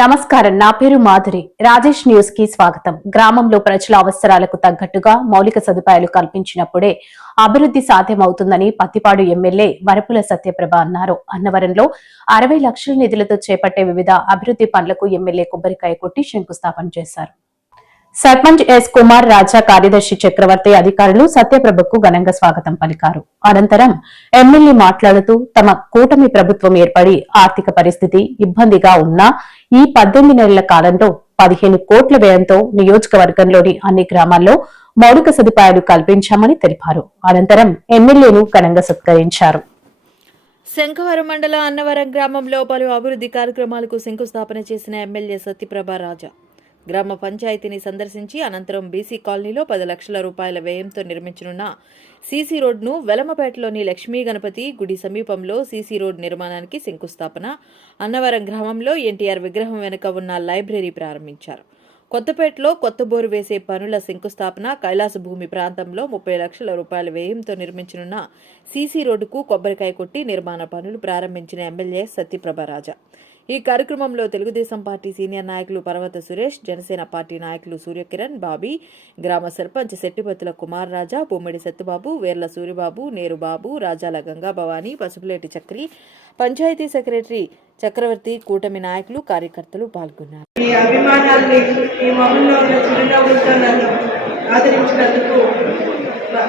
నమస్కారం. నా పేరు మాధురి. రాజేష్ న్యూస్ కి స్వాగతం. గ్రామంలో ప్రజల అవసరాలకు తగ్గట్టుగా మౌలిక సదుపాయాలు కల్పించినప్పుడే అభివృద్ధి సాధ్యమవుతుందని పత్తిపాడు ఎమ్మెల్యే వరపుల సత్యప్రభ అన్నారు. అన్నవరంలో 60 లక్షల నిధులతో చేపట్టే వివిధ అభివృద్ధి పనులకు ఎమ్మెల్యే కొబ్బరికాయ కొట్టి శంకుస్థాపన చేశారు. సర్పంచ్ ఎస్ కుమార్ రాజా, కార్యదర్శి చక్రవర్తి అధికారులు సత్యప్రభకు ఘనంగా స్వాగతం పలికారు. అనంతరం ఎమ్మెల్యే మాట్లాడుతూ తమ కూటమి ప్రభుత్వం ఏర్పడి ఆర్థిక పరిస్థితి ఇబ్బందిగా ఉన్నా ఈ 18 నెలల కాలంలో 15 కోట్ల వ్యయంతో నియోజకవర్గంలోని అన్ని గ్రామాల్లో మౌలిక సదుపాయాలు కల్పించామని తెలిపారు. అనంతరం ఎమ్మెల్యేను ఘనంగా సత్కరించారు. శంఖవరం మండల అన్నవరం గ్రామంలో పలు అభివృద్ధి కార్యక్రమాలకు శంకుస్థాపన చేసిన ఎమ్మెల్యే సత్యప్రభ రాజా గ్రామ పంచాయతీని సందర్శించి అనంతరం బీసీ కాలనీలో 10 లక్షల రూపాయల వ్యయంతో నిర్మించనున్న సీసీ రోడ్ను, వెలమపేటలోని లక్ష్మీ గణపతి గుడి సమీపంలో సీసీ రోడ్ నిర్మాణానికి శంకుస్థాపన, అన్నవరం గ్రామంలో ఎన్టీఆర్ విగ్రహం వెనుక ఉన్న లైబ్రరీ ప్రారంభించారు. కొత్తపేటలో కొత్త బోరు వేసే పనుల శంకుస్థాపన, కైలాస భూమి ప్రాంతంలో 30 లక్షల రూపాయల వ్యయంతో నిర్మించనున్న సీసీ రోడ్డుకు కొబ్బరికాయ కొట్టి నిర్మాణ పనులు ప్రారంభించిన ఎమ్మెల్యే సత్యప్రభ రాజా. ఈ కార్యక్రమంలో తెలుగుదేశం పార్టీ సీనియర్ నాయకులు పర్వత సురేష్, జనసేన పార్టీ నాయకులు సూర్యకిరణ్, బాబీ, గ్రామ సర్పంచ్ శెట్టిపత్తుల కుమార్ రాజా, బొమ్మిడి సత్యబాబు, వేర్ల సూరిబాబు, నేరుబాబు, రాజాల గంగా భవానీ, పసుపులేటి చక్రి, పంచాయతీ సెక్రటరీ చక్రవర్తి, కూటమి నాయకులు, కార్యకర్తలు పాల్గొన్నారు.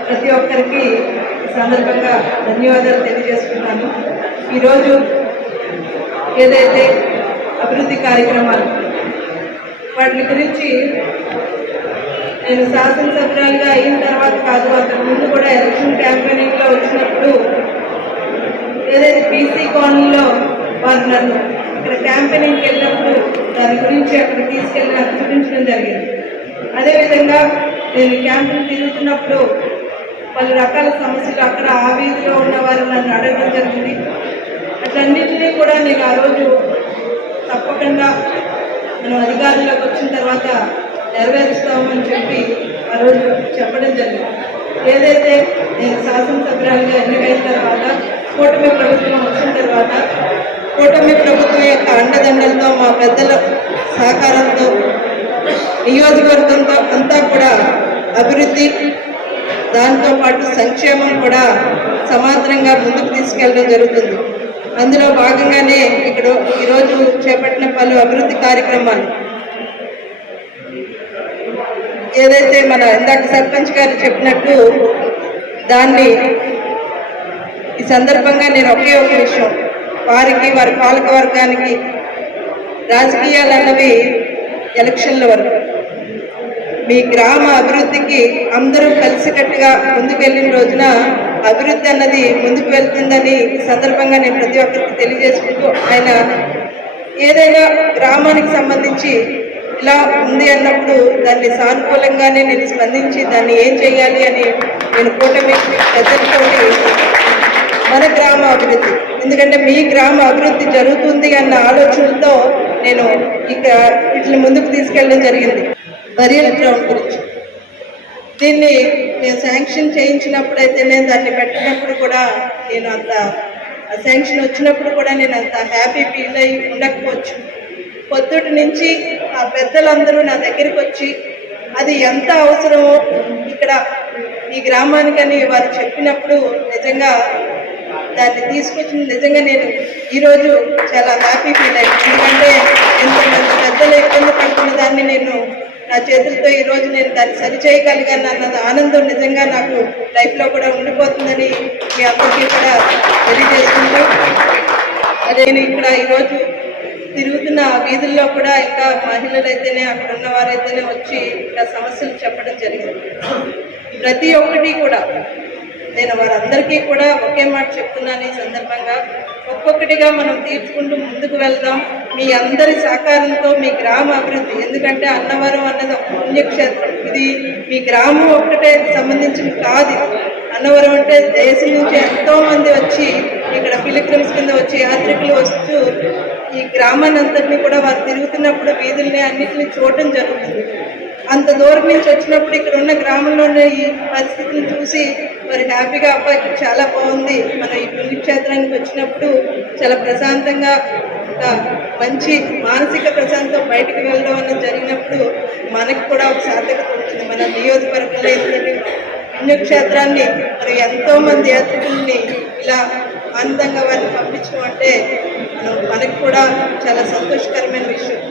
ప్రతి ఒక్కరికి సందర్భంగా ధన్యవాదాలు తెలియజేస్తున్నాను. ఈరోజు ఏదైతే అభివృద్ధి కార్యక్రమాలు వాటి గురించి నేను శాసనసభ్యురాలుగా అయిన తర్వాత కాదు, అంతకు ముందు కూడా ఎలక్షన్ క్యాంపెయినింగ్లో వచ్చినప్పుడు ఏదైతే బీసీ కాలనీలో వారు నన్ను ఇక్కడ క్యాంపెయినింగ్కి వెళ్ళినప్పుడు దాని గురించి అక్కడ తీసుకెళ్ళి నాకు చూపించడం జరిగింది. అదేవిధంగా నేను క్యాంపెయిన్ తిరుగుతున్నప్పుడు పలు రకాల సమస్యలు అక్కడ ఆ వీధిలో ఉన్న వారు నన్ను అడగడం జరిగింది. అట్లన్నింటినీ కూడా నేను ఆ రోజు తప్పకుండా మనం అధికారంలోకి వచ్చిన తర్వాత నెరవేరుస్తామని చెప్పి ఆ రోజు చెప్పడం జరిగింది. ఏదైతే నేను శాసనసభ్యురాలుగా ఎన్నికైన తర్వాత కూటమి ప్రభుత్వం వచ్చిన తర్వాత కూటమి ప్రభుత్వం యొక్క అండదండలతో, మా పెద్దల సహకారంతో నియోజకవర్గంతో అంతా కూడా అభివృద్ధి, దాంతోపాటు సంక్షేమం కూడా సమాంతరంగా ముందుకు తీసుకెళ్ళడం జరుగుతుంది. అందులో భాగంగానే ఇక్కడ ఈరోజు చేపట్టిన పలు అభివృద్ధి కార్యక్రమాలు ఏదైతే మన ఇందాక సర్పంచ్ గారు చెప్పినట్టు దాన్ని ఈ సందర్భంగా నేను ఒకే ఒక విషయం, వారికి, వారి పాలక వర్గానికి రాజకీయాలు అన్నవి ఎలక్షన్ల వరకు, మీ గ్రామ అభివృద్ధికి అందరూ కలిసికట్టుగా ముందుకెళ్ళిన రోజున అభివృద్ధి అన్నది ముందుకు వెళ్తుందని సందర్భంగా నేను ప్రతి ఒక్కరికి తెలియజేసుకుంటూ, ఆయన ఏదైనా గ్రామానికి సంబంధించి ఇలా ఉంది అన్నప్పుడు దాన్ని సానుకూలంగానే నేను స్పందించి దాన్ని ఏం చేయాలి అని నేను కూటమి పెద్దలతోటి మన గ్రామ అభివృద్ధి, ఎందుకంటే మీ గ్రామ అభివృద్ధి జరుగుతుంది అన్న ఆలోచనలతో నేను ఇక వీటిని ముందుకు తీసుకెళ్ళడం జరిగింది. బరియల్ గ్రౌండ్ గురించి దీన్ని నేను శాంక్షన్ చేయించినప్పుడైతే, నేను దాన్ని పెట్టినప్పుడు కూడా నేను అంత శాంక్షన్ వచ్చినప్పుడు కూడా నేను అంత హ్యాపీ ఫీల్ అయ్యి ఉండకపోవచ్చు. పొద్దుటి నుంచి ఆ పెద్దలందరూ నా దగ్గరికి వచ్చి అది ఎంత అవసరమో ఇక్కడ ఈ గ్రామానికని వారు చెప్పినప్పుడు నిజంగా దాన్ని తీసుకొచ్చింది నిజంగా నేను ఈరోజు చాలా హ్యాపీ ఫీల్ అయ్యాను. ఎందుకంటే ఎంతమంది పెద్దలు ఇబ్బంది పడుతున్న దాన్ని నేను నా చేతులతో ఈరోజు నేను దాన్ని సరిచేయగలిగాను అన్న ఆనందం నిజంగా నాకు లైఫ్లో కూడా ఉండిపోతుందని మీ అందరికీ కూడా తెలియజేసుకుంటూ, అదే నేను ఇక్కడ ఈరోజు తిరుగుతున్న వీధుల్లో కూడా ఇంకా మహిళలు అయితేనే, అక్కడ ఉన్న వారైతేనే వచ్చి ఇంకా సమస్యలు చెప్పడం జరిగింది. ప్రతి ఒక్కటి కూడా నేను వారందరికీ కూడా ఒకే మాట చెప్తున్నాను. ఈ సందర్భంగా ఒక్కొక్కటిగా మనం తీర్చుకుంటూ ముందుకు వెళ్దాం. మీ అందరి సహకారంతో మీ గ్రామ అభివృద్ధి, ఎందుకంటే అన్నవరం అన్నది ఒక పుణ్యక్షేత్రం. ఇది మీ గ్రామం ఒక్కటే సంబంధించిన కాదు. అన్నవరం అంటే దేశం నుంచి ఎంతో మంది వచ్చి ఇక్కడ పిలిగ్రిమ్స్ కింద వచ్చి యాత్రికులు వస్తూ ఈ గ్రామాన్ని అంతటినీ కూడా వారు తిరుగుతున్నప్పుడు వీధుల్ని అన్నింటినీ చూడటం జరుగుతుంది. అంత దూరం నుంచి వచ్చినప్పుడు ఇక్కడ ఉన్న గ్రామంలోనే ఈ పరిస్థితిని చూసి మరి హ్యాపీగా అబ్బాయికి చాలా బాగుంది, మనం ఈ పుణ్యక్షేత్రానికి వచ్చినప్పుడు చాలా ప్రశాంతంగా ఒక మంచి మానసిక ప్రశాంతం బయటకు వెళ్ళడం అన్నది జరిగినప్పుడు మనకు కూడా ఒక సార్థకత ఉంటుంది. మన నియోజకవర్గంలో ఎందుకంటే పుణ్యక్షేత్రాన్ని మరి ఎంతో మంది యాత్రికుల్ని ఇలా ఆనందంగా వారిని పంపించడం అంటే మనకు కూడా చాలా సంతోషకరమైన విషయం.